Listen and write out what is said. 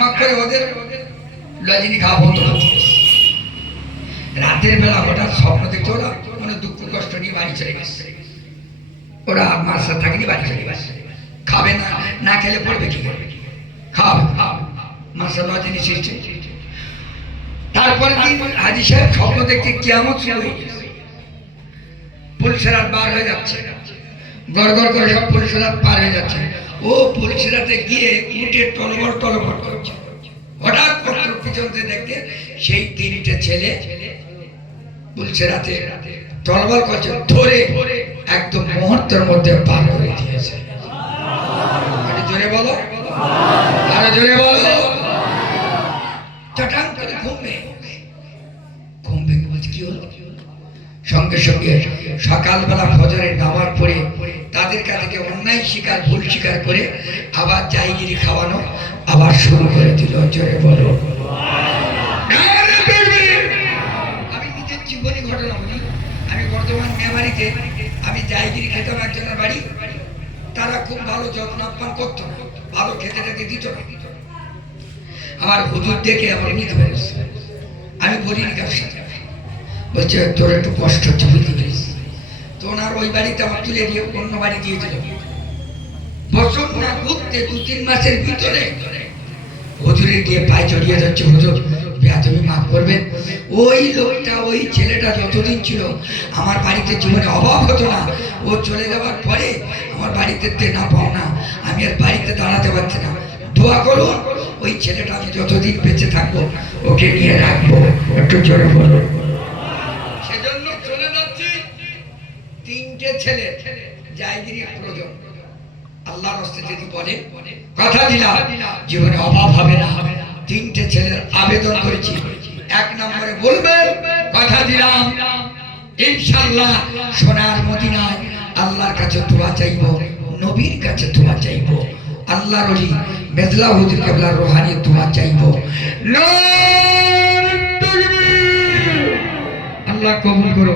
মাস করে ওদের লজিনি খাওয়া বন্ধ করছে। রাতের বেলা হঠাৎ স্বপ্ন দেখছে ওরা মানে দুঃখ কষ্ট নিয়ে বাড়ি চলে গেছে। ওরা মার সাথে থাকেনি, বাড়ি চলে গেছে। খাবে না, না খেলে পড়বে কি করবে? খাবে মাসাল লজিনি সৃষ্টি। তারপরে দিন হাজি সাহেব স্বপ্ন দেখতে কিয়ামত শুরু হয়ে গেছে। পুলিশেরাত বার হয়ে যাচ্ছে, গড় গড় করে সব পুলিশেরাত পার হয়ে যাচ্ছে। ও পুলিশেরাতে গিয়ে উঠে টলবট করছে। হঠাৎ পত্র পিছনতে দেখতে সেই তিনটে ছেলে পুলিশেরাতে টলবল করছে, ধরে একদম মুহূর্তের মধ্যে পার করে দিয়েছে। আরে জোরে বলো, আরে জোরে বলো। চটাং করে ঘুম ভেঙে বলছে কি হলো? সঙ্গে সঙ্গে সকালবেলা ফজরের নামাজ পড়ে তাদের কাছে অন্যায় স্বীকার ভুল স্বীকার করে আবার জায়গিরি খাওয়ানো আবার শুরু করে দিল। জোরে বলো। আমি নিজের জীবনী ঘটনা বলি। আমি বর্তমান মেমারিতে আমি জায়গিরি খেতাম একজনের বাড়ি। তারা খুব ভালো যত্ন আপ্যায়ন করতো, ভালো খেতে টেতে দিত না। আমার হুজুর দেখে আমার নিতে পেরেছে। আমি বলিনি কার সাথে, বলছে তোর একটু কষ্ট হচ্ছে বুঝতে পেরেছি। তো ওনার ওই বাড়িতে আমার তুলে দিয়ে অন্য বাড়ি দিয়েছিল। বছর না ঘুরতে 2-3 মাসের ভিতরে হুজুরে গিয়ে পায়ে জড়িয়ে যাচ্ছে, হুজুর তুমি মাফ করবেন। ওই লোকটা, ওই ছেলেটা যতদিন ছিল আমার বাড়িতে জীবনে অভাব হতো না। ও চলে যাওয়ার পরে আমার বাড়িতে দেনা পাও না, আমি আর বাড়িতে দাঁড়াতে পারছি না। দোয়া করুন ওই ছেলেটা আমি যতদিন বেঁচে থাকবো ওকে নিয়ে রাখবো। একটু জোরে বলো। সেজন্য চলে যাচ্ছি। তিনটে ছেলে জায়গিরি প্রয়োজন। আল্লাহর রাস্তে যদি বলে কথা দিলাম জীবনে অভাব হবে না। তিনটে ছেলের আবেদন করেছি। 1 নম্বরে বলবেন কথা দিলাম ইনশাআল্লাহ সোনার মদিনায় আল্লাহর কাছে দোয়া চাইবো, নবীর কাছে দোয়া চাইবো, আল্লাহর ওলি মেদলা হুজুর কেবলার রুহানি দোয়া চাইবো। আল্লাহ কবুল করো।